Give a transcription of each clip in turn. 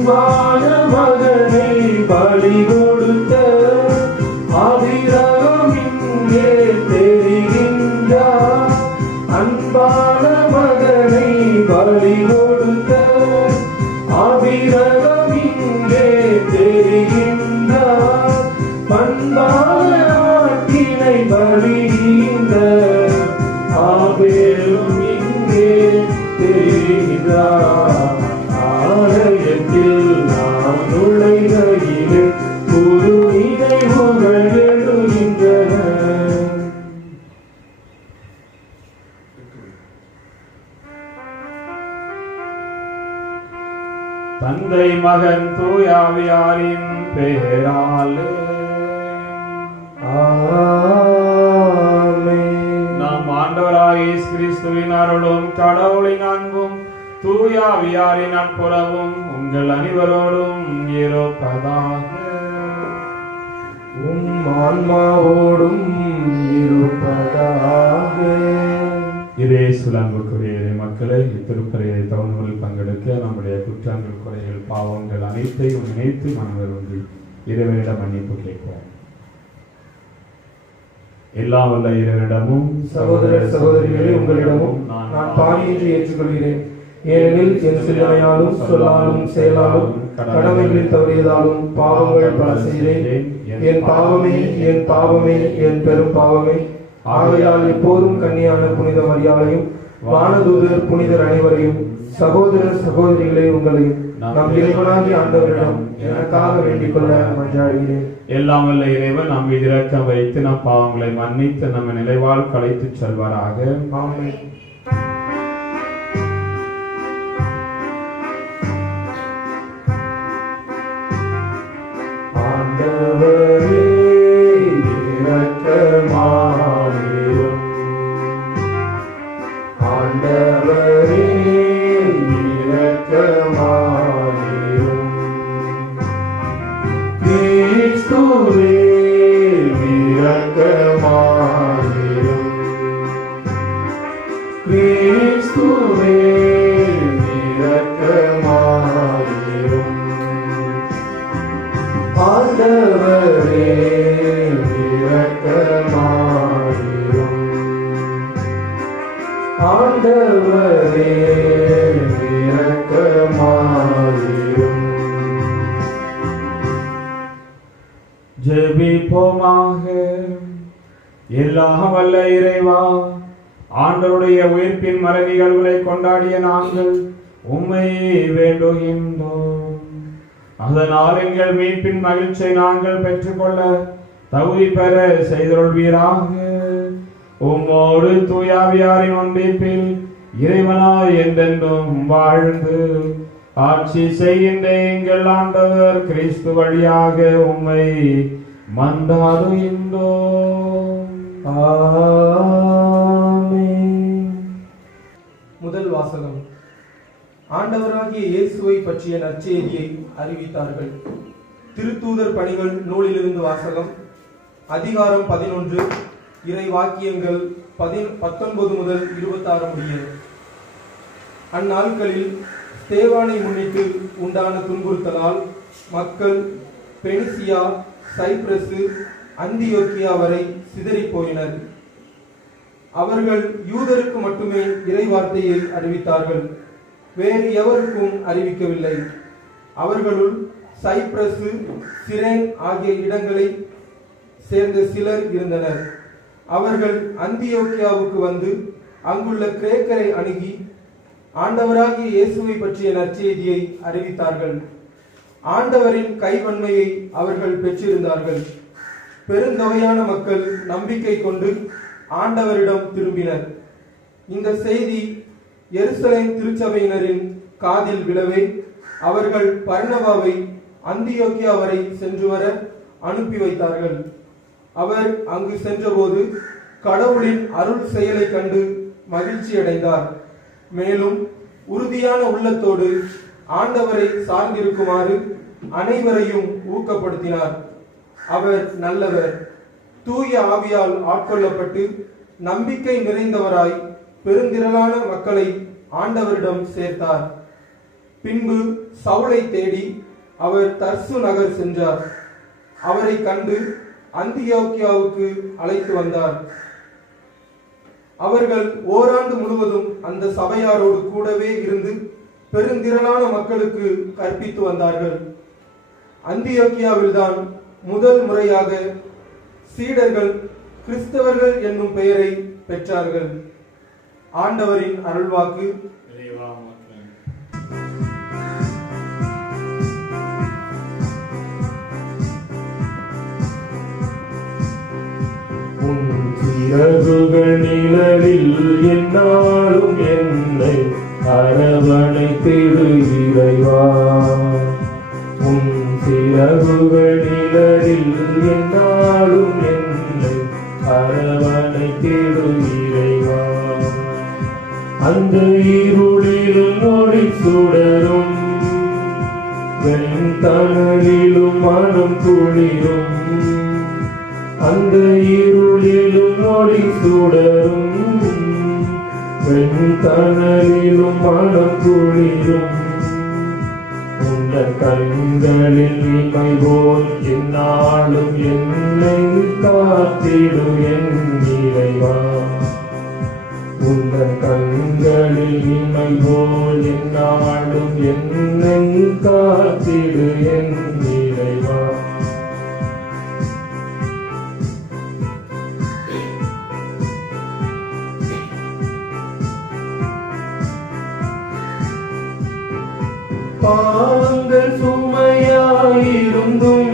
அன்பான மகனை பலி கொடுத்த ஆபிரகாம் இங்கே தெரிகின்றார். அன்பான மகனை பலி கொடுத்த ஆபிரகாம் இங்கே தெரிகின்றார். பண்பான ஆட்டினை பலியிட ஆபேலும் இங்கே தெரிகின்றார். ஆலயத்தில் நாம் நுழைகையிலே புது நினைவுகள் எழுகின்றன. தந்தை மகன் தூய ஆவியாரின் பெயராலே ஆமென். நம் ஆண்டவராகிய இயேசு கிறிஸ்துவின் அருளும் கடவுளின் அன்பும் தூய ஆவியாரின் நட்புறவும் உங்கள் அனைவரோடும் இருப்பதாக. உம் ஆன்மாவோடும் இருப்பதாக. இயேசுவில் அன்புக்குரிய மக்களை, இத்திருப்பறையை தவறுகளில் பங்கெடுக்க நம்முடைய குற்றங்கள், குறைகள், பாவங்கள் அனைத்தையும் நினைத்து மனதிலிருந்து இறைவனிடம் மன்னிப்பு கேட்போம். எல்லாம் வல்ல இறைவனிடமும் சகோதர சகோதரிகளே, உங்களிடமும் நான் பாவியின்றி ஏற்றுக்கொள்கிறேன். ஏனெனில் என் சிந்தனையாலும் சொல்லாலும் செயலாலும் கடமைகளில் தவறியதாலும் பாவங்கள் பல செய்தேன். என் பாவமே, என் பாவமே, என் பெரும் பாவமே. ஆகையால் எப்போதும் கன்னியான புனித மரியாதையும் வானதூதர் புனிதர் அனைவரையும் சகோதர சகோதரிகளே உங்களையும் நம் இறைவனாகிய ஆண்டவரிடம் எனக்காக வேண்டிக் கொள்ள மன்றாடுகிறேன். எல்லாம் வல்ல இறைவன் நம் மீது இரக்கம் வைத்து நம் பாவங்களை மன்னித்து நம்ம நிலைவாழ் கலைத்து செல்வாராக. ஆமென். ஆண்டவரே இரக்கமாயிரும். ஆண்டவரே இரக்கமாயிரும். கிறிஸ்துவே இரக்கமாயிரும். கிறிஸ்துவே இரக்கமாயிரும். ஆண்டவரே இரக்கமாயிரும். ஆண்டவரே இரக்கமாயிரும். ஜெபிப்போமாக. எல்லாம் வல்ல இறைவா, ஆண்டவருடைய உயிர்ப்பின் மறை நிகழ்வுகளை கொண்டாடிய நாங்கள் உம்மை வேண்டுகின்றோம். அதனால் எங்கள் மீட்பின் மகிழ்ச்சியை நாங்கள் பெற்றுக்கொள்ள தகுதி பெற செய்தருள்வீராக. உம்மோடு தூயாவியாரின் ஒன்றிப்பில் இறைவனாய் என்றென்றும் வாழ்ந்து ஆட்சி செய்கின்ற எங்கள் ஆண்டவர் கிறிஸ்து வழியாக உம்மை மன்றாடுகின்றோம். ஆமென். முதல் வாசகம். ஆண்டவராகிய இயேசுவை பற்றிய நற்செய்தியை அறிவித்தார்கள். திருத்தூதர் பணிகள் நூலிலிருந்து வாசகம். அதிகாரம் 11, இறை வாக்கியங்கள் 19 முதல் 26 முடிய. அந்நாட்களில் ஸ்தேவானை முன்னிட்டு உண்டான துன்புறுத்தலால் மக்கள் பெனிசியா, சைப்ரசு, அந்தியோக்கியா வரை சிதறிப் போயினர். அவர்கள் யூதருக்கு மட்டுமே இறை வார்த்தையை அறிவித்தார்கள், வேறு எவருக்கும் அறிவிக்கவில்லை. அவர்களுள் சைப்ரசு, சிரேன் ஆகிய இடங்களை சேர்ந்த சிலர் இருந்தனர். அவர்கள் அந்தியோக்கியாவுக்கு வந்து அங்குள்ள கிரேக்கரை அணுகி ஆண்டவராகிய இயேசுவை பற்றிய நற்செய்தியை அறிவித்தார்கள். ஆண்டவரின் கைவன்மையை அவர்கள் பெற்றிருந்தார்கள். பெருந்தொகையான மக்கள் நம்பிக்கை கொண்டு ஆண்டவரிடம் திரும்பினர். இந்த செய்தி எருசலேம் திருச்சபையினரின் காதில் விழவே அவர்கள் பர்னபாவை அந்தியோக்கியா வரை சென்று வர அனுப்பி வைத்தார்கள். அவர் அங்கு சென்றபோது கடவுளின் அருள் செயலை கண்டு மகிழ்ச்சி அடைந்தார். மேலும் உறுதியான உள்ளத்தோடு ஆண்டவரை சார்ந்திருக்குமாறு அனைவரையும் ஊக்கப்படுத்தினார். அவர் நல்லவர், தூய ஆவியால் ஆட்கொள்ளப்பட்டு நம்பிக்கை நிறைந்தவராய் பெருந்திரளான மக்களை ஆண்டவரிடம் சேர்த்தார். பின்பு சவுலை தேடி அவர் தர்சு நகர் சென்றார். அவரை கண்டு அந்தியோக்கியாவுக்கு அழைத்து வந்தார். அவர்கள் ஓராண்டு முழுவதும் அந்த சபையாரோடு கூடவே இருந்து பெருந்திரளான மக்களுக்கு கற்பித்து வந்தார்கள். அந்தியோக்கியாவில்தான் முதல் முறையாக சீடர்கள் கிறிஸ்தவர்கள் என்னும் பெயரை பெற்றார்கள். ஆண்டவரின் அருள்வாக்கு. சிறகுகள் நிழலில் என்னாலும் என்னை அரவணைத்திடு இறைவா. உன் சிறகுகள் நிழலில் என்னாலும் என்னை அரவணைத்திடு இறைவா. அந்த இருளிலும் ஒளி சுடரும் வெண்தணலிலும் மனம் குளிரும். அந்த இருளிலும் ஒளி சுடரும் வெண்தணலிலும் மனம் குளிரும். உன்ன கண்களில் இமை போல் என்னாலும் என்னை காத்திடு என் இறைவா. உன்ன கண்களில் இமை போல் என்னாலும் என்னை காத்திடு என் இறைவா. பாவங்கள் சுமையாயிருந்தும்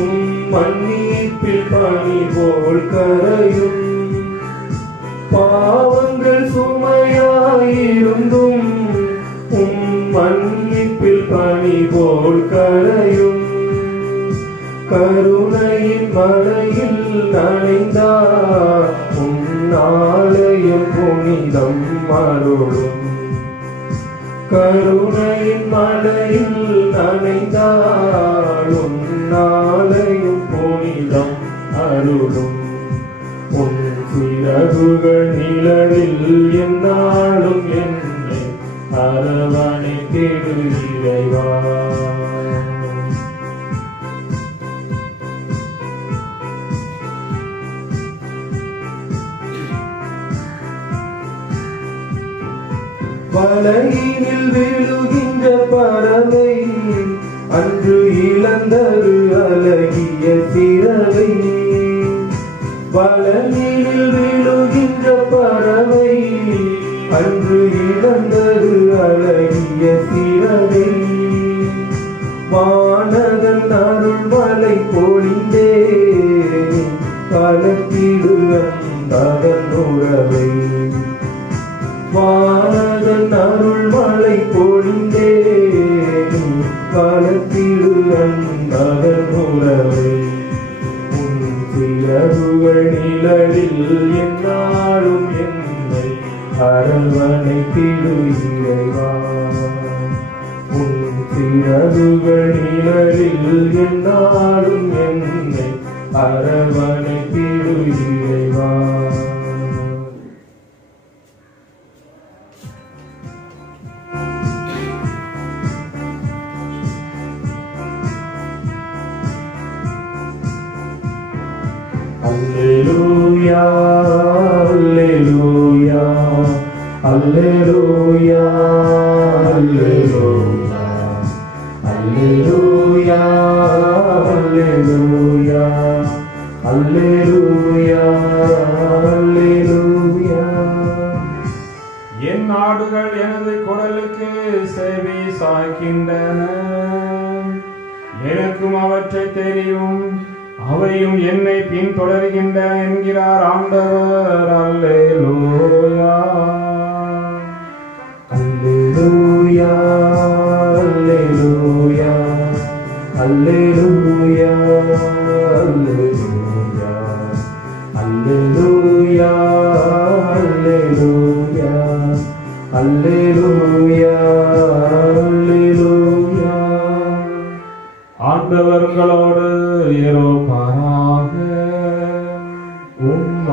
உன் மன்னிப்பில் பனி போல் கரையும். பாவங்கள் சுமையாயிருந்தும் உன் மன்னிப்பில் பனி போல் கரையும். கருணையின் மழையில் நனைந்தார் உன் ஆலயம் புனிதம் அருளும். கருணையின் மழையில் நனைந்தாலும் நாளையும் புனிதம் அருளும். உன் சிறகுகள் நிழலில் என்னாலும் என்னை அரவணைத்திடு இறைவா. வலையினில் விழுகின்ற பறவை அன்று இழந்தது அழகிய சிறவை. வலையினில் விழுகின்ற பறவை அன்று இழந்தது அழகிய சிறவை. வானதன் அருள் மழை பொழிந்தே கலத்திடு அதன் உறவை. வானதன் அருள் மழை பொழிந்தே கலத்திடு அதன் உறவை. உன் சிறகுகள் நிழலில் என்னாலும் என்னை அரவணைத்திடு இறைவா. உன் சிறகுகள் நிழலில் என்னாலும் என்னை அரவணைத்திடு இறைவா. Alleluia, alleluia, alleluia, alleluia, alleluia, alleluia, alleluia, alleluia. என் நாடுகள் எனது குரலுக்கு செவி சாய்க்கின்றன. எனக்கும் அவற்றை தெரியும், அவையும் என்னை பின்தொடர்கின்ற என்கிறார் ஆண்டவர். அல்லேலூயா, அல்லேலூயா, அல்லேலூயா, அல்லேலூயா, அல்லேலூயா, அல்லேலூயா, அல்லேலூயா, அல்லேலூயா, அல்லேலூயா. ஆண்டவர் உங்களோடு இருப்பாராக.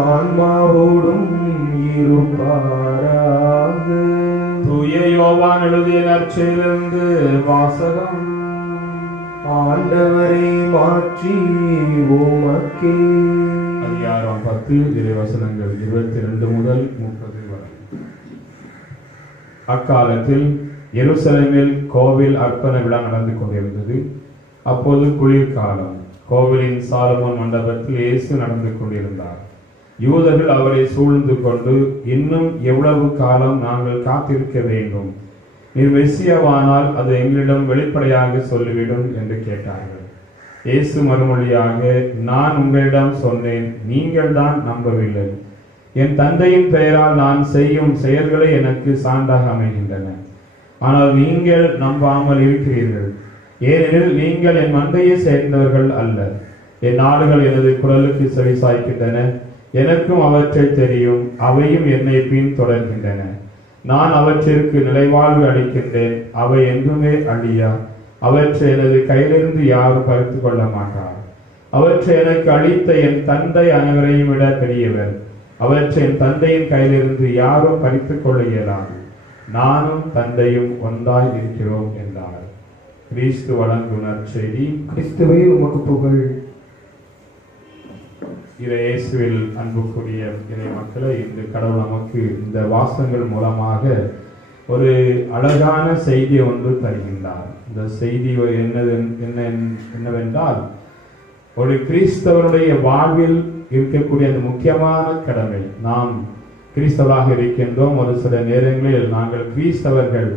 ஆன்மாவோடும் இருப்பாராக. தூய யோவான் எழுதிய நற்செய்தியிலிருந்து வாசகம். ஆண்டவரை மாற்றி உமக்கே. அதிகாரம் 10 இறைவசனங்கள் 22 முதல் 30 வரை. அக்காலத்தில் எருசலேமில் கோவில் அர்ப்பண விழா நடந்து கொண்டிருந்தது. அப்போது குளிர்காலம். கோவிலின் சாலமோன் மண்டபத்தில் இயேசு நடந்து கொண்டிருந்தார். யூதர்கள் அவரை சூழ்ந்து கொண்டு, இன்னும் எவ்வளவு காலம் நாங்கள் காத்திருக்க வேண்டும்? நீர் மெசியாவானால் அது எங்களிடம் வெளிப்படையாக சொல்லிவிடும் என்று கேட்டார்கள். இயேசு மறுமொழியாக, நான் உங்களிடம் சொன்னேன், நீங்கள் தான் நம்பவில்லை. என் தந்தையின் பெயரால் நான் செய்யும் செயல்களை எனக்கு சான்றாக அமைகின்றன. ஆனால் நீங்கள் நம்பாமல் இருக்கிறீர்கள். ஏனெனில் நீங்கள் என் மந்தையை சேர்ந்தவர்கள் அல்ல. என் ஆடுகள் எனது குரலுக்கு செவிசாய்க்கின்றன. எனக்கும் அவற்றை தெரியும், அவையும் என்னை பின் தொடர்கின்றன. நான் அவற்றிற்கு நிலைவாழ்வு அளிக்கின்றேன். அவை என்றுமே அழியா. அவற்றை எனது கையிலிருந்து யாரும் பறித்து கொள்ள மாட்டார். அவற்றை எனக்கு அளித்த என் தந்தை அனைவரையும் விட பெரியவர். அவற்றை என் தந்தையின் கையிலிருந்து யாரும் பறித்துக் கொள்ள இயலாது. நானும் தந்தையும் ஒன்றாய் இருக்கிறோம் என்றார். கிறிஸ்து வழங்கும் நற்செய்தி. கிறிஸ்துவே உமக்கு புகழ். இயேசுவில் அன்புக்குரிய இறை மக்களை, இந்த கடவுள் நமக்கு இந்த வாசகங்கள் மூலமாக ஒரு அழகான செய்தி ஒன்று தருகின்றார். இந்த செய்தி என்னவென்றால், ஒரு கிறிஸ்தவருடைய வாழ்வில் இருக்கக்கூடிய அந்த முக்கியமான கடமை. நாம் கிறிஸ்தவராக இருக்கின்றோம். ஒரு சில நேரங்களில் நாங்கள் கிறிஸ்தவர்கள்,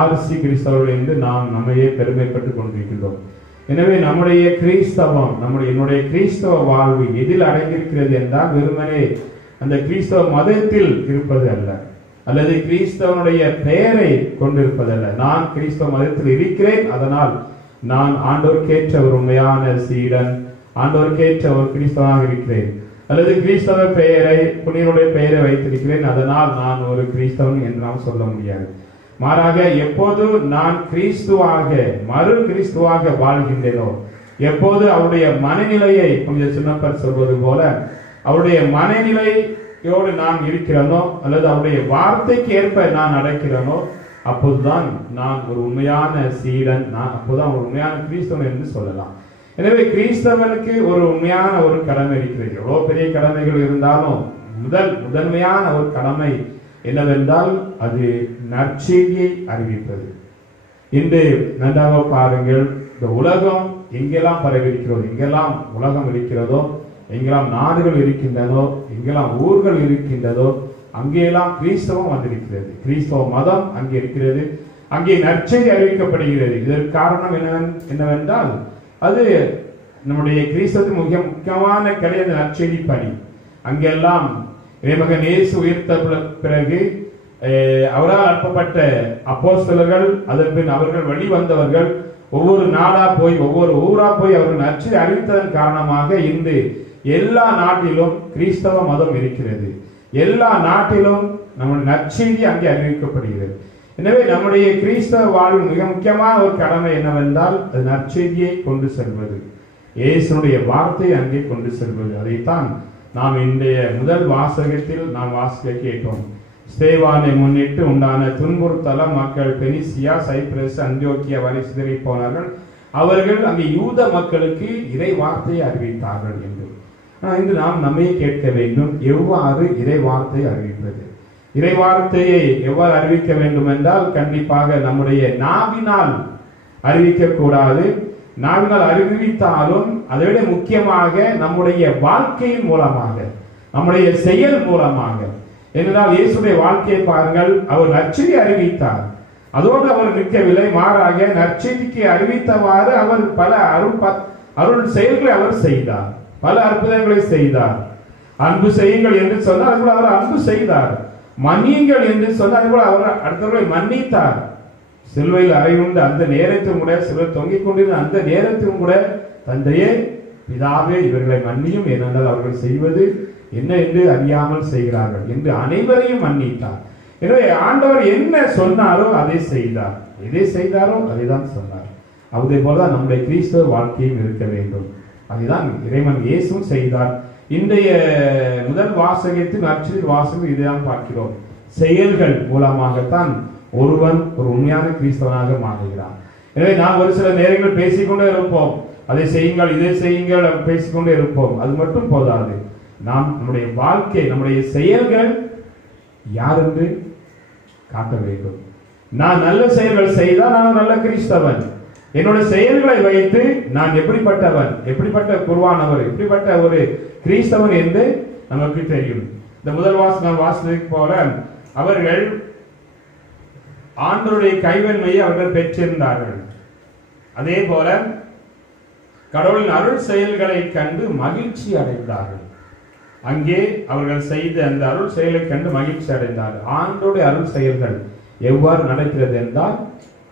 ஆர்சி கிறிஸ்தவர்கள் என்று நாம் நம்மையே பெருமைப்பட்டுக் கொண்டிருக்கின்றோம். எனவே நம்முடைய கிறிஸ்தவம், என்னுடைய கிறிஸ்தவ வாழ்வு எதில் அடங்கியிருக்கிறது என்றால், வெறுமனே அந்த கிறிஸ்தவ மதத்தில் இருப்பது அல்ல, அல்லது கிறிஸ்தவனுடைய பெயரை கொண்டிருப்பதல்ல. நான் கிறிஸ்தவ மதத்தில் இருக்கிறேன், அதனால் நான் ஆண்டவருக்கேற்ற ஒரு உண்மையான சீடன், ஆண்டவருக்கேற்ற ஒரு கிறிஸ்தவனாக இருக்கிறேன், அல்லது கிறிஸ்தவ பெயரை, புனிதனுடைய பெயரை வைத்திருக்கிறேன், அதனால் நான் ஒரு கிறிஸ்தவன் என்று நாம் சொல்ல முடியாது. மாறாக, எப்போது நான் கிறிஸ்துவாக, மறு கிறிஸ்துவாக வாழ்கின்றேனோ, எப்போது அவருடைய மனநிலையை, கொஞ்சம் சின்னப்பர் சொல்வது போல, அவருடைய மனநிலையோடு நான் இருக்கிறேனோ, அல்லது அவருடைய வார்த்தைக்கு ஏற்ப நான் நடக்கிறேனோ, அப்போதுதான் நான் ஒரு உண்மையான சீடன், அப்போதுதான் ஒரு உண்மையான கிறிஸ்தவன் என்று சொல்லலாம். எனவே கிறிஸ்தவனுக்கு ஒரு உண்மையான ஒரு கடமை இருக்கிறது. எவ்வளவு பெரிய கடமைகள் இருந்தாலும் முதன்மையான ஒரு கடமை என்னவென்றால், அது நற்செய்தியை அறிவிப்பது. இன்று நன்றாக பாருங்கள், இந்த உலகம் எங்கெல்லாம் பரவி இருக்கிறதோ, எங்கெல்லாம் உலகம் இருக்கிறதோ, எங்கெல்லாம் நாடுகள் இருக்கின்றனோ, எங்கெல்லாம் ஊர்கள் இருக்கின்றதோ, அங்கெல்லாம் கிறிஸ்தவம் வந்திருக்கிறது. கிறிஸ்தவ மதம் அங்கே இருக்கிறது. அங்கே நற்செய்தி அறிவிக்கப்படுகிறது. இதற்கு காரணம் என்னவென்றால், அது நம்முடைய கிறிஸ்தவத்தின் முக்கியமான கிடையாது நற்செய்தி பணி. அங்கெல்லாம் இறைமகன் இயேசு உயிர்த்த பிறகு அவரால் அனுப்பப்பட்ட அப்போஸ்தலர்கள், அதன் பின் அவர்கள் வெளிவந்தவர்கள் ஒவ்வொரு நாடா போய், ஒவ்வொரு ஊரா போய் அவர்கள் நற்செய்தி அறிவித்ததன் காரணமாக இன்று எல்லா நாட்டிலும் கிறிஸ்தவ மதம் இருக்கிறது. எல்லா நாட்டிலும் நம்முடைய நற்செய்தி அங்கே அறிவிக்கப்படுகிறது. எனவே நம்முடைய கிறிஸ்தவ வாழ்வில் மிக முக்கியமான ஒரு கடமை என்னவென்றால், அது நற்செய்தியை கொண்டு செல்வது, இயேசுனுடைய வார்த்தையை அங்கே கொண்டு செல்வது. அதைத்தான் நாம் இன்றைய முதல் வாசகத்தில் நாம் வாசிக்க கேட்டோம். ஸ்தேவானை முன்னிட்டு உண்டான துன்புறுத்தல மக்கள் பெனிசியா, சைப்ரஸ், அந்தியோக்கியா வரை சிதறி போனார்கள். அவர்கள் அங்கே யூத மக்களுக்கு இறை வார்த்தையை அறிவித்தார்கள் என்று. இன்று நாம் நம்மையே கேட்க வேண்டும், எவ்வாறு இறை வார்த்தையை அறிவிப்பது? இறை வார்த்தையை எவ்வாறு அறிவிக்க வேண்டும் என்றால், கண்டிப்பாக நம்முடைய நாவினால் அறிவிக்க கூடாது. நாவினால் அறிவித்தாலும் அதை விட முக்கியமாக நம்முடைய வாழ்க்கையின் மூலமாக, நம்முடைய செயல் மூலமாக. என்றால் இயேசுடைய வாழ்க்கையை பாருங்கள், அவர் நற்செய்தி அறிவித்தார். அதோடு அவர் நிற்கவில்லை, மாறாக நற்செய்திக்கு அறிவித்தவாறு அவர் பல அருள் செயல்களை அவர் செய்தார், பல அற்புதங்களை செய்தார். அன்பு செய்யுங்கள் என்று சொன்னால் அதுபோல அவர் அன்பு செய்தார். மன்னியுங்கள் என்று சொன்னால் அவர் அடுத்தவர்களை மன்னித்தார். சிலுவையில் அறையுண்டு அந்த நேரத்திலும் கூட, சிலுவை தொங்கிக் கொண்டிருந்த அந்த நேரத்திலும் கூட, தந்தையே, பிதாவே, இவர்களை மன்னியும், ஏனென்றால் அவர்கள் செய்வது என்ன என்று அறியாமல் செய்கிறார்கள் என்று அனைவரையும் மன்னித்தார். எனவே ஆண்டவர் என்ன சொன்னாரோ அதை செய்தார், எதை செய்தாரோ அதை தான் சொன்னார். அதே போலதான் நம்முடைய கிறிஸ்தவ வாழ்க்கையும் இருக்க வேண்டும். அதுதான் இறைவன் இயேசுவும் செய்தார். இன்றைய முதல் வாசகத்தில் நற்செய்தி வாசகம் இதைதான் பார்க்கிறோம். செயல்கள் மூலமாகத்தான் ஒருவன் ஒரு உண்மையான கிறிஸ்தவனாக மாறுகிறான். எனவே நாம் ஒரு சில நேரங்கள் பேசிக்கொண்டே இருப்போம், அதை செய்யுங்கள் இதை செய்யுங்கள் பேசிக்கொண்டே இருப்போம். அது மட்டும் போதாது, நாம் நம்முடைய வாழ்க்கை நம்முடைய செயல்கள் யார் என்று காட்ட வேண்டும். நான் நல்ல செயல்கள் செய்தால் நான் நல்ல கிறிஸ்தவன். என்னுடைய செயல்களை வைத்து நான் எப்படிப்பட்டவன், எப்படிப்பட்ட குருவானவர், எப்படிப்பட்ட ஒரு கிறிஸ்தவன் என்று நமக்கு தெரியும். இந்த முதல் வாசனை போல அவர்கள் ஆண்டவருடைய கைவன்மையை அவர்கள் பெற்றிருந்தார்கள். அதே போல கடவுளின் அருள் செயல்களை கண்டு மகிழ்ச்சி அடைந்தார்கள். அங்கே அவர்கள் செய்த அந்த அருள் செயலை கண்டு மகிழ்ச்சி அடைந்தார்கள். ஆண்டவருடைய அருள் செயல்கள் எவ்வாறு நடக்கிறது என்றால்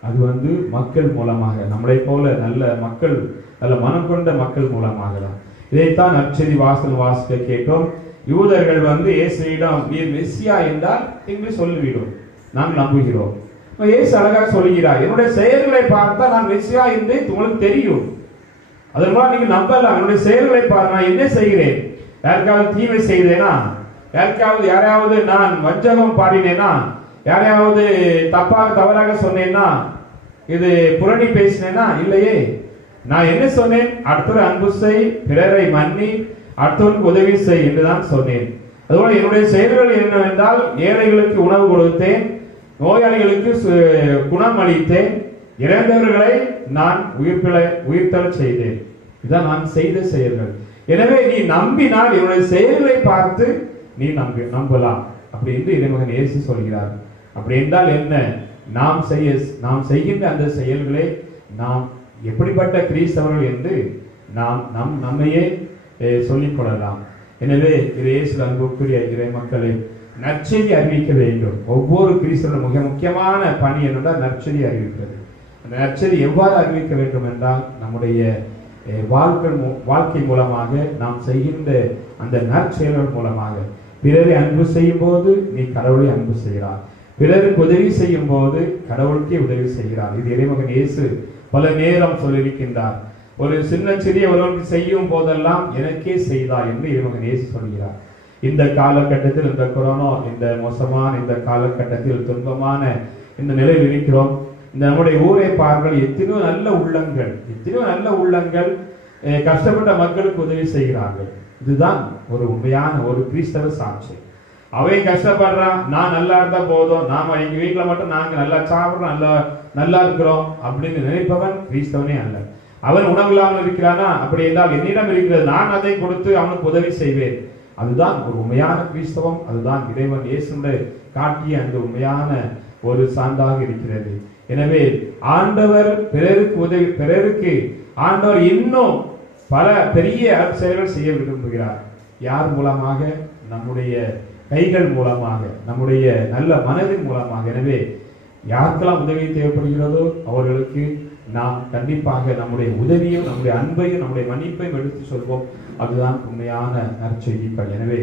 அது மக்கள் மூலமாக, நம்மளை போல நல்ல மக்கள், நல்ல மனம் கொண்ட மக்கள் மூலமாக தான். இதைத்தான் நற்செய்தி வாசிக்க கேட்டோம். யூதர்கள் இயேசுவிடம் நீர் மெசியா என்றால் என்று சொல்லிவிடும், நாம் நம்புகிறோம். இயேசு அழகாக சொல்கிறார், என்னுடைய செயல்களை பார்த்தா நான் மெசியா என்று உங்களுக்கு தெரியும், அதன் மூலம் நீங்க நம்பலாம். என்னுடைய செயல்களை பார்த்து நான் என்ன செய்கிறேன், யாருக்காவது தீமை செய்தேனா, யாரையாவது நான் வஞ்சகம் பாடினேனா, யாரையாவது தவறாக சொன்னேன்னா, இது புரணி பேசினேனா, இல்லையே. நான் என்ன சொன்னேன், அடுத்தவர் அன்பு செய், பிறரை மன்னி, அடுத்தவருக்கு உதவி செய் என்றுதான் சொன்னேன். அதுபோல என்னுடைய செயல்கள் என்னவென்றால் ஏழைகளுக்கு உணவு கொடுத்தேன், நோயாளிகளுக்கு குணம் அளித்தேன், இறந்தவர்களை நான் உயிர்த்தெழ செய்தேன். இதுதான் நான் செய்த செயல்கள். எனவே நீ நம்பினால் என்னுடைய செயல்களை பார்த்து நீ நம்பலாம் அப்படி என்று இறைமகன் இயேசு சொல்கிறார். அப்படி என்றால் என்ன, நாம் செய்கின்ற அந்த செயல்களை நாம் எப்படிப்பட்ட கிறிஸ்தவர்கள் என்று நாம் நம்மையே சொல்லிக் கொள்ளலாம். எனவே இயேசு அன்புக்குரிய இறை மக்களை நற்செய்தி அறிவிக்க வேண்டும். ஒவ்வொரு கிறிஸ்தவனும் மிக முக்கியமான பணி என்னென்றால் நற்செய்தி அறிவிக்கிறது. அந்த நற்செய்தி எவ்வாறு அறிவிக்க வேண்டும் என்றால் நம்முடைய வாழ்க்கை மூலமாக, நாம் செய்கின்ற அந்த நற்செயல்கள் மூலமாக. பிறரை அன்பு செய்யும் போது நீ கடவுளை அன்பு செய்கிறார், பிறருக்கு உதவி செய்யும் போது கடவுளுக்கே உதவி செய்கிறார். இது இறைமகன் இயேசு பல நேரம் சொல்லியிருக்கின்றார். ஒரு சிறிய ஒருவனுக்கு செய்யும் போதெல்லாம் எனக்கே செய்தார் என்று இறைமகன் இயேசு சொல்கிறார். இந்த காலகட்டத்தில், இந்த கொரோனா, இந்த மோசமான இந்த காலகட்டத்தில், துன்பமான இந்த நிலையில் இருக்கிறோம். இந்த நம்முடைய ஊரை பாருங்கள், எத்தனையோ நல்ல உள்ளங்கள் கஷ்டப்பட்ட மக்களுக்கு உதவி செய்கிறார்கள். இதுதான் ஒரு உண்மையான ஒரு கிறிஸ்தவ சாட்சி. அவன் கஷ்டப்படுறான், நான் நல்லா இருந்தா போதும், நாம எங்க வீட்டுல மட்டும் நாங்க நல்லா சாப்பிடுறோம், நல்லா இருக்கிறோம் அப்படின்னு நினைப்பவன் கிறிஸ்தவனே அல்ல. அவன் உணவு இல்லாமல் இருக்கிறானா, அப்படி என்றால் என்னிடம் இருக்கிறது, நான் அதை கொடுத்து அவனுக்கு உதவி செய்வேன். அதுதான் ஒரு உண்மையான கிறிஸ்தவம். அதுதான் இறைவன் இயேசுவை காட்டிய அந்த உண்மையான ஒரு சான்றாக இருக்கிறது. எனவே ஆண்டவர் பிறருக்கு ஆண்டவர் இன்னும் பல பெரிய செயல்கள் செய்ய விரும்புகிறார். யார் மூலமாக? நம்முடைய கைகள் மூலமாக, நம்முடைய நல்ல மனதின் மூலமாக. எனவே யாருக்கெல்லாம் உதவி தேவைப்படுகிறதோ அவர்களுக்கு நாம் கண்டிப்பாக நம்முடைய உதவியும், நம்முடைய அன்பையும், நம்முடைய மன்னிப்பையும் எடுத்து சொல்வோம். அதுதான் உண்மையான நற்செய்திகள். எனவே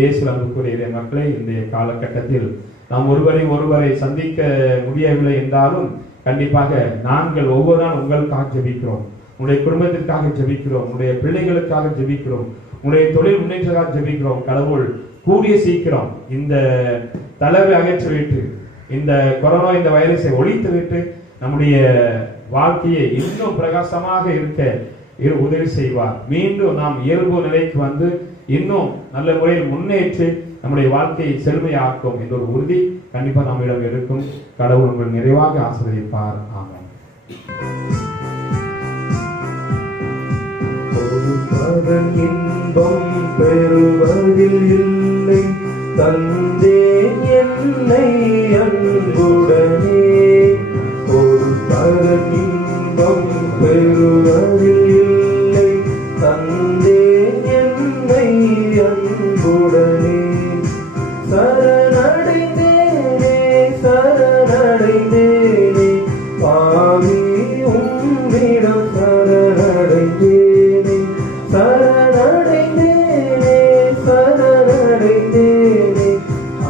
இயேசு அன்புக்குரிய மக்களை, இந்த காலகட்டத்தில் நாம் ஒருவரை சந்திக்க முடியவில்லை என்றாலும் கண்டிப்பாக நாங்கள் ஒவ்வொரு நாள் உங்களுக்காக ஜெபிக்கிறோம், உங்களுடைய குடும்பத்திற்காக ஜெபிக்கிறோம், உங்களுடைய பிள்ளைகளுக்காக ஜெபிக்கிறோம், உங்களுடைய தொழில் முன்னேற்றக்காக ஜெபிக்கிறோம். கடவுள் கூடிய சீக்கிரம் இந்த தளர்வை அகற்றிவிட்டு, இந்த கொரோனா இந்த வைரஸை ஒழித்துவிட்டு நம்முடைய வாழ்க்கையை இன்னும் பிரகாசமாக இருக்க உதவி செய்வார். மீண்டும் நாம் இயல்பு நிலைக்கு வந்து இன்னும் நல்ல முறையில் முன்னேற்றி நம்முடைய வாழ்க்கையை செழுமையாக்கும் என்ற ஒரு உறுதி கண்டிப்பா நம்மிடம் இருக்கும். கடவுள் உங்கள் நிறைவாக ஆசீர்வதிப்பார். ஆமென். இன்பம் பெறுவதில் இல்லை, தந்தேன் என்னை அன்புடனே. ஒரு பரன் இன்பம் பெறுவதில் இல்லை, தந்தேன் என்னை அன்புடனே. சரணடைந்தேனே சரணடைந்தேனே, பாவி உம்மிடம் சரணடைந்தேனே. சரணடைந்தேனே சரணடைந்தேனே,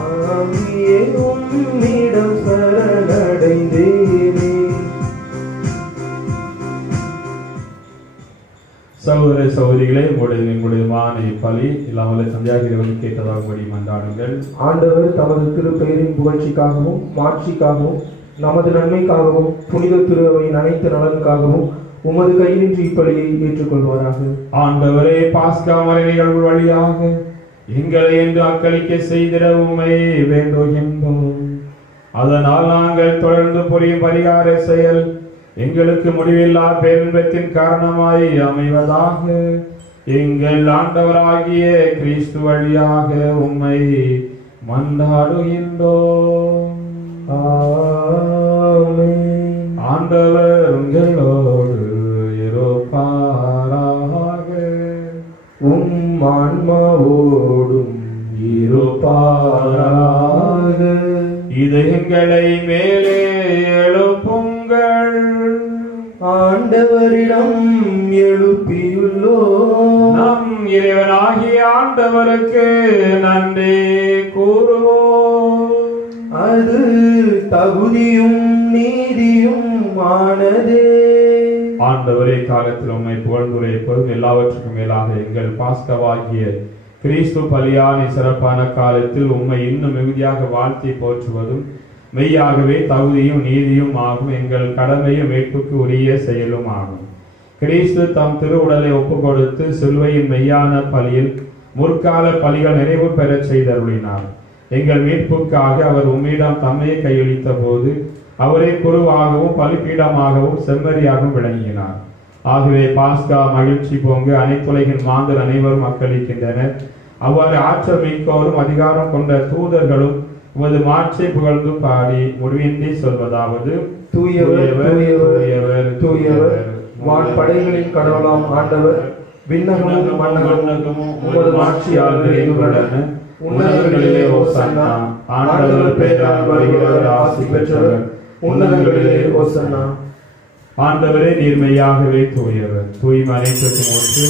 ஆவியே உம்மிடம் சரணடைந்தேனே. சகோதர சகோதரிகளே, உங்களுடையமான இப்பலி இல்லாமல் சந்தியாக இறைவன் கேட்டதாகும்படி மன்றாடுங்கள். ஆண்டவர் தமது திருப்பெயரின் புகழ்ச்சிக்காகவும் மாட்சிக்காகவும் நமது நன்மைக்காகவும் புனித திருவையின் அனைத்து நலனுக்காகவும் உமது கையினின்று இப்பலியை ஏற்றுக்கொள்வாராக. ஆண்டவரே, பாஸ்கா மறை நிகழ்வு வழியாக எங்களை என்று அக்களிக்க செய்திட உம்மை வேண்டுகின்றோம். அதனால் நாங்கள் தொடர்ந்து புரியும் பரிகார செயல் எங்களுக்கு முடிவில்லா பேரின்பத்தின் காரணமாய் அமைவதாக. எங்கள் ஆண்டவராகிய கிறிஸ்து வழியாக உம்மை மன்றாடுகின்றோம். ஆமென். ஆண்டவர் உங்களோடு இருப்பாராக. உம் ஆன்மாவோடும் இருப்பாராக. இதயங்களை மேலே எழுப்புங்கள். ஆண்டவரிடம் எழுப்பியுள்ளோம். நம் இறைவனாகிய ஆண்டவருக்கு நன்றி கூறுவோம். அது தகுதியும் நீதியும் ஆனதே. ஆண்டவரே, காலத்தில் உம்மை புகழ்ந்துரைப்பதும் எல்லாவற்றுக்கும் மேலாக எங்கள் பாஸ்கவாகிய கிறிஸ்து பலியான சிறப்பான காலத்தில் உம்மை இன்னும் மிகுதியாக வாழ்த்தி போற்றுவதும் மெய்யாகவே தகுதியும் நீதியும் ஆகும். எங்கள் கடமையும் மீட்புக்கு உரிய செயலும் ஆகும். கிறிஸ்து தம் திருவுடலை ஒப்பு கொடுத்து சிலுவையின் மெய்யான பலியில் முற்கால பலிகள் நிறைவு பெற செய்தருளினார். எங்கள் மீட்புக்காக அவர் உம்மிடம் தம்மையை கையளித்த போது அவரே குருவாகவும் பலிபீடமாகவும் செம்மறியாகவும் விளங்கினார். ஆகவே பாஸ்கா மகிழ்ச்சி பொங்கு அனைத்துலகின் மாந்தர் அனைவரும் அக்களிக்கின்றனர். அவ்வாறு ஆற்றல் மிக்கோரும் அதிகாரம் கொண்ட தூதர்களும் உமது மாட்சியை புகழ்ந்து பாடி முடிவின்றி சொல்வதாவது: தூயவர் தூயவர் தூயவர், வான்படைகளின் கடவுளாம் ஆண்டவர், விண்ணகமும் மண்ணகமும் உமது மாட்சியால் நிறைந்துள்ளன. உன்னதங்களிலே ஓசன்னா. ஆண்டவர் பெயரால் வருகிறவர் ஆசி பெற்றவர். உன்னதங்களிலே ஓசன்னா. ஆண்டவரே, நீர்மையாகவே தூயவர், தூய்மை அனைத்துக்கும் ஒன்று.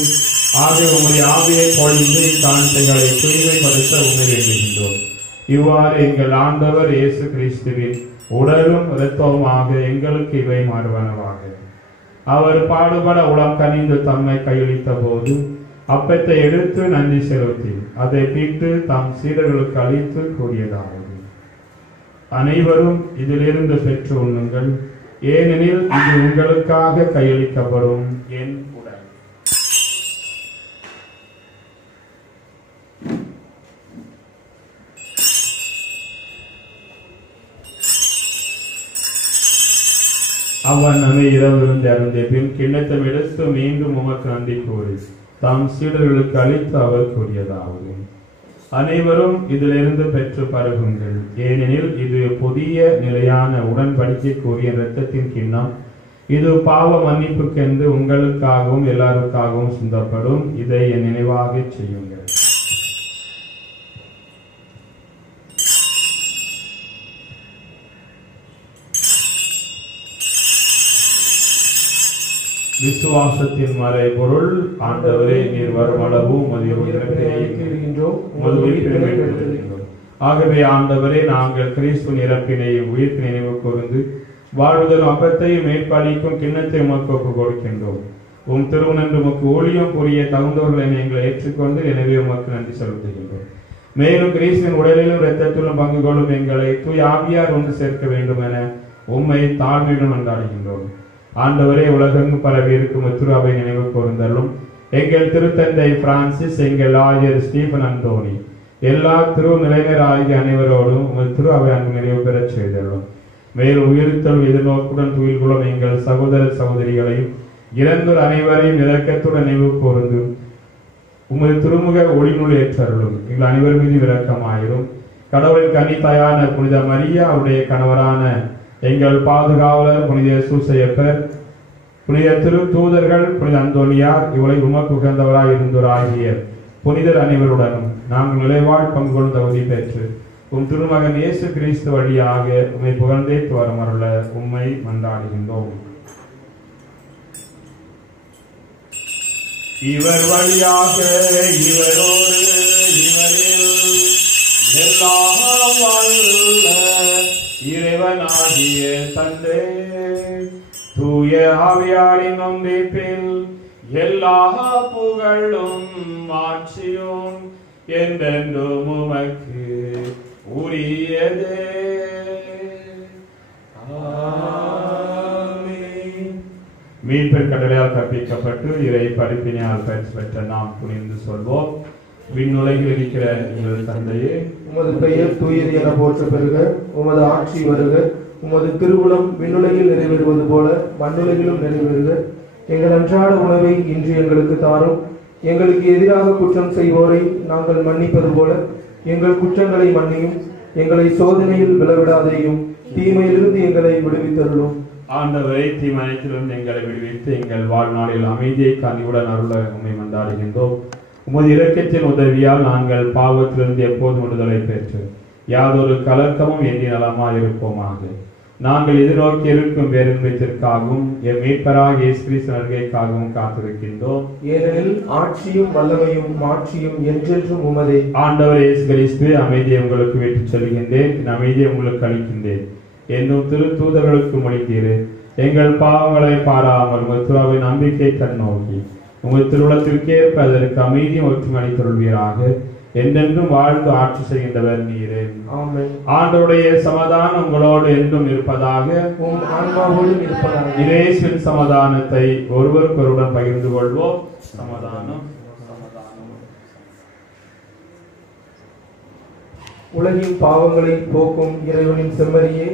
ஆக உம்முடைய ஆவியை பொழிந்து இக்காணிக்கைகளை தூய்மைப்படுத்த உண்மை எண்ணுகின்றோம். இவ்வாறு எங்கள் ஆண்டவர் இயேசு கிறிஸ்துவின் உடலும் இரத்தவுமாக எங்களுக்கு இவை மாறுவனவாக. அவர் பாடுபட உளம் கனிந்து தம்மை கையளித்த போது அப்பத்தை எடுத்து நன்றி செலுத்தி அதை பிட்டு தம் சீடர்களுக்கு அளித்து கூறியதாவது: அனைவரும் இதிலிருந்து பெற்று உண்ணுங்கள், ஏனெனில் இது உங்களுக்காக கையளிக்கப்படும் என் உடல். அவ்வண்ணமே இரவிலிருந்து அருந்திய பின் கிண்ணத்தை எடுத்து மீண்டும் உமக்கு நன்றி கூறி தாம் சீடர்களுக்கு அளித்து அவர் கூறியதாவது: அனைவரும் இதிலிருந்து பெற்று பருகுங்கள், ஏனெனில் இது புதிய நிலையான உடன்படிக்கைக்குரிய இரத்தத்தின் கிண்ணம். இது பாவ மன்னிப்புக்கென்று உங்களுக்காகவும் எல்லாருக்காகவும் சிந்தப்படும். இதை என் நினைவாக செய்யுங்கள். விசுவாசத்தின் மறை பொருள்: ஆண்டவரே, நீர் வருமளவும் ஆகவே ஆண்டவரே, நாங்கள் கிறிஸ்து இறப்பினை உயிர்ப்பு நினைவு கூர்ந்து வாழ்வதன் அப்பத்தையும் மேற்பளிக்கும் கிண்ணத்தை உமக்கு ஒப்புக் கொடுக்கின்றோம். உம் திருவுணன்று உமக்கு ஊழியம் புரிய தகுந்தவர்களை எங்களை ஏற்றுக்கொண்டு எனவே உமக்கு நன்றி செலுத்துகின்றோம். மேலும் கிறிஸ்துவின் உடலிலும் இரத்தத்திலும் பங்கு கொள்ளும் எங்களை தூய் ஆவியார் ஒன்று சேர்க்க வேண்டும் என உம்மை தாழ்மையுடன் கொண்டாடுகின்றோம். ஆண்டவரே, உலகெங்கும் பரவி இருக்கும் திருவை நினைவு கூர்ந்தலும். எங்கள் திருத்தந்தை பிரான்சிஸ், எங்கள் ஆயர் ஸ்டீபன் அந்தோனி, எல்லா திருநிலைஞர் ஆகிய அனைவரோடும் உங்கள் திரு அவை அங்கு நிறைவு பெறச் செய்தலும். மேலும் உயிர்த்தல் எதிர்நோக்குடன் துயில்குளம் எங்கள் சகோதர சகோதரிகளையும் இறந்தோர் அனைவரையும் இரக்கத்துடன் நினைவு கூர்ந்து உமது திருமுக ஒளிநூல் ஏற்றருளும். எங்கள் அனைவர் மீது இரக்கமாயிரும். கடவுளின் கன்னித்தாயான புனித மரியா, அவருடைய கணவரான எங்கள் பாதுகாவலர் புனித சூசையப்பர், புனித திரு தூதர்கள், புனித அந்தோனியார், இவளை உமக்கு உகந்தவராய் இருந்தோராகிய புனிதர் அனைவருடனும் நாங்கள் நிலைவாழ் பங்கு கொள்ளும் தகுதி பெற்று உம் திருமகன் இயேசு கிறிஸ்து வழியாக உம்மை புகழ்ந்தே வரமருள உம்மை மன்றாடுகின்றோம். இவர் வழியாக இவரோடு இவரில் எல்லாம் வல்ல இறைவனாகிய தந்தை தூய ஆவியாரின் ஒன்றிப்பில் எல்லா புகழும் ஆட்சியும் என்றென்றும் உமக்கு உரியதே. மீட்பர் கடலையால் கற்பிக்கப்பட்டு இறை படிப்பினால் பயிற்சி பெற்ற நாம் புரிந்து சொல்வோம். விண்ணுலகில் இருக்கிற எங்கள் தந்தையே, உமது பெயர் தூயது என போற்ற பெறுக. உமது ஆட்சி வருக. உமது திருவுளம் விண்ணுலகில் நிறைவேறுவது போல மண்ணுலகிலும் நிறைவேறுக. எங்கள் அன்றாட உணவை இன்று எங்களுக்கு தாரும். எங்களுக்கு எதிராக குற்றம் செய்வோரை நாங்கள் மன்னிப்பது போல எங்கள் குற்றங்களை மன்னியும். எங்களை சோதனையில் விழவிடாதேயும், தீமையிலிருந்து எங்களை விடுவித்தருளும். ஆண்டவரை தீமயத்திலிருந்து எங்களை விடுவித்து எங்கள் வாழ்நாளில் அமைதியை கனிவுடன் அருள உம்மை மன்றாடுகின்றோம். உமது இரக்கத்தின் உதவியால் நாங்கள் பாவத்திலிருந்து எப்போதும் விடுதலை பெற்று யாதொரு கலக்கமும் எண்ணி நலமாய் இருப்போமாக. நாங்கள் எதிர்நோக்கி இருக்கும் பேரின்பத்திற்காகவும் என் மீட்பராக இயேசு கிறிஸ்து வருகைக்காகவும் காத்திருக்கின்றோம். ஏனெனில் ஆட்சியும் வல்லமையும் மாட்சியும் என்றென்றும் உமதே. ஆண்டவர் இயேசு கிறிஸ்து, அமைதியை உங்களுக்கு விட்டுச் செல்கின்றேன், என் அமைதியை உங்களுக்கு அளிக்கின்றேன் என்னும் திரு தூதர்களுக்கு மொழிந்தீரு. எங்கள் பாவங்களை பாராமல் உங்கள் நம்பிக்கை கண்ணோக்கி உங்கள் திருவுளத்திற்கேற்ப அதற்கு அமைதியும் ஒற்றுமை அளித்தருள்வீராக. என்றென்றும் வாழ்ந்து ஆட்சி செய்கின்றவர் நீரே. ஆமென். ஆண்டவருடைய சமாதானம் உங்களோடு என்றும் இருப்பதாக. உம் ஆன்மாவோடும் இருப்பதாக. இயேசுவின் சமாதானத்தை ஒருவருக்கொருவருடன் பகிர்ந்து கொள்வோம். சமாதானம். உலகின் பாவங்களை போக்கும் இறைவனின் செம்மறியே,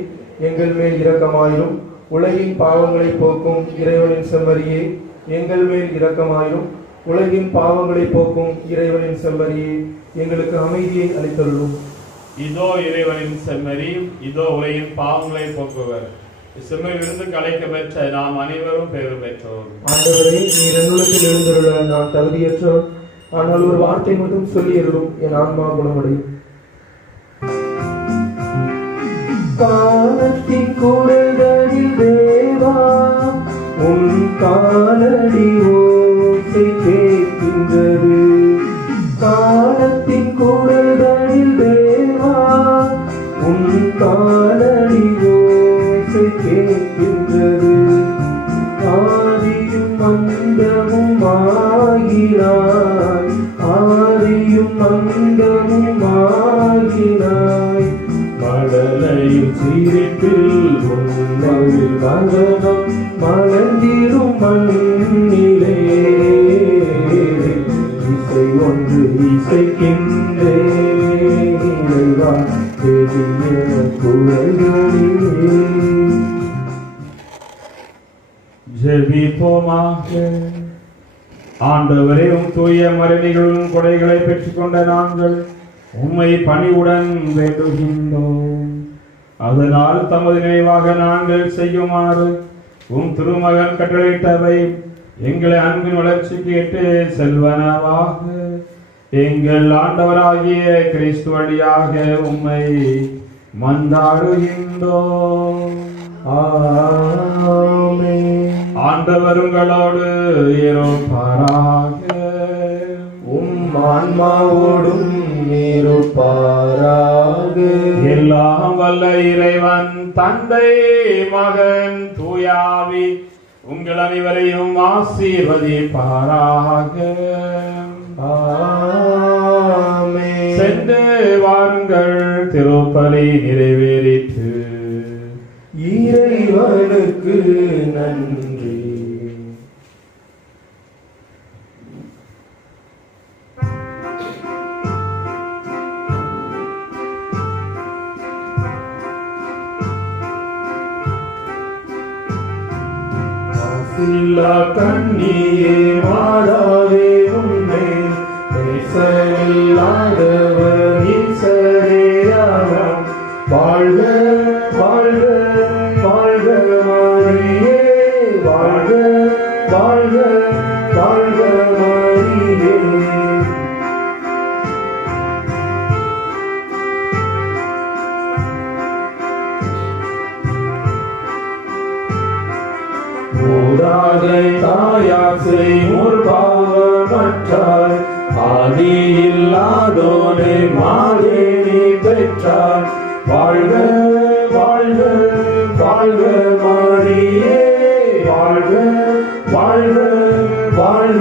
எங்கள் மேல் இரக்கமாயிரும். உலகின் பாவங்களை போக்கும் இறைவனின் செம்மறியே, எங்கள் மேல் இரக்கமாயிரும். உலகின் பாவங்களை போக்கும் இறைவனின் செம்மறியே, எங்களுக்கு அமைதியை அளித்தருளும். இதோ இறைவனின் செம்மறி, இதோ உலகின் பாவங்களை போக்குவர். செம்மறியிலிருந்து கலைக்க பெற்ற நாம் அனைவரும் பேறு பெற்றோர். ஆண்டவரே, நீர் என்னுள்ளத்தில் எழுந்தருள நான் தகுதியற்றோர். ஆனால் ஒரு வார்த்தை மட்டும் சொல்லி அருளும், என் ஆன்மா குணமடையும். காலத்தின் குரல்களில் தேவா உன் காலடி ஓசை கேட்கின்றது. காலத்தின் குரல்களில் தேவா உன் காலடி ஓசை கேட்கின்றது. ஆதியும் அந்தமும் ஆகினாய், ஆதியும் அந்தமும் ஆகினாய். மழலையில் சீரிப்பில் உன்னில் வதனம் மலர்ந்திடும் மண்ணிலே. இசை ஒன்று இசைக்கின்றேன் இறைவா பெரிய குரல்களிலே. ஜெபிப்போமாக. ஆண்டவரே, உம் தூய மறைநிகழும் கொடைகளை பெற்றுக்கொண்ட நாங்கள் உம்மை பணிவுடன் வேண்டுகின்றோம். அதனால் தமது நினைவாக நாங்கள் செய்யுமாறு உம் திருமகன் கட்டளையிட்டவை எங்களை அன்பின் வளர்ச்சிக்கு ஏற்று செல்வனவாக எங்கள் ஆண்டவராகிய கிறிஸ்து வழியாக உம்மை மன்றாடுகின்றோம். ஆமென். ஆண்டவர் உங்களோடு இருப்பாராக. உம் ஆன்மாவோடும் இருப்பாராக. எல்லாம் வல்ல இறைவன் தந்தை, மகன், தூயாவி உங்கள் அனைவரையும் ஆசீர்வதிப்பாராக. ஆமென். சென்று வாருங்கள், திருப்பலி நிறைவேறிற்று. இறைவனுக்கு நன்றி. கண்ணியே மாதாவே உன்னை நேசமில்லாதவர் ஈசரேயாவாம். வாழ்க வாழ்க வாழ்க மாரியே, வாழ்க வாழ்க வாழ்க மாரியே. மூதாதை தாயாசை முற்பாவமற்றார், ஆதியில்லாதோனே மாதே நீ பெற்றார். வாழ்க வாழ்க வாழ்க மாரியே, வாழ்க வாழ்க வாழ்க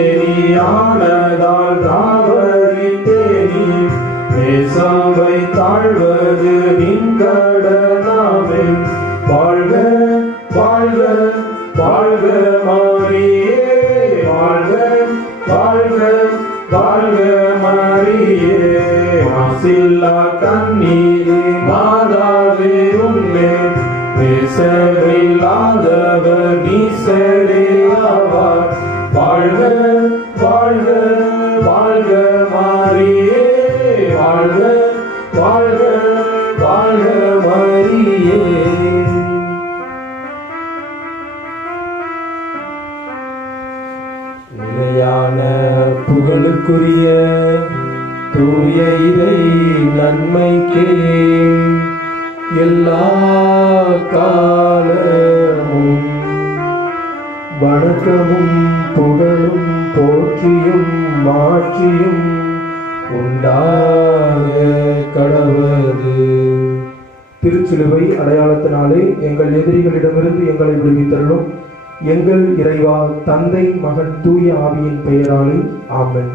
ஏனியானதால் தாவரித்தேனி பேசாவை தாழ்வது நின் கடனாமே. வாழ்க வாழ்க வாழ்க மாரியே, வாழ்க வாழ்க வாழ்க மாரியே. மாசில்லா கண்ணீரே மாதாவே உன்னை பேசவில்லாதவர் நீசரே ஆவார். வாழ்க வாழ்க வாழ்க மாரியே, வாழ்க வாழ்க வாழ்க மாரியே. நிலையான புகழுக்குரிய தூய இறை நன்மைக்கே எல்லா காலமும் வணக்கமும் புகழும் போற்றியும் மாற்றியும் உண்டாக கடவது. திருச்சிலுவை அடையாளத்தினாலே எங்கள் எதிரிகளிடமிருந்து எங்களை விடுவித்தருளும். எங்கள் இறைவா, தந்தை மகன் தூய ஆவியின் பெயராலே ஆமென்.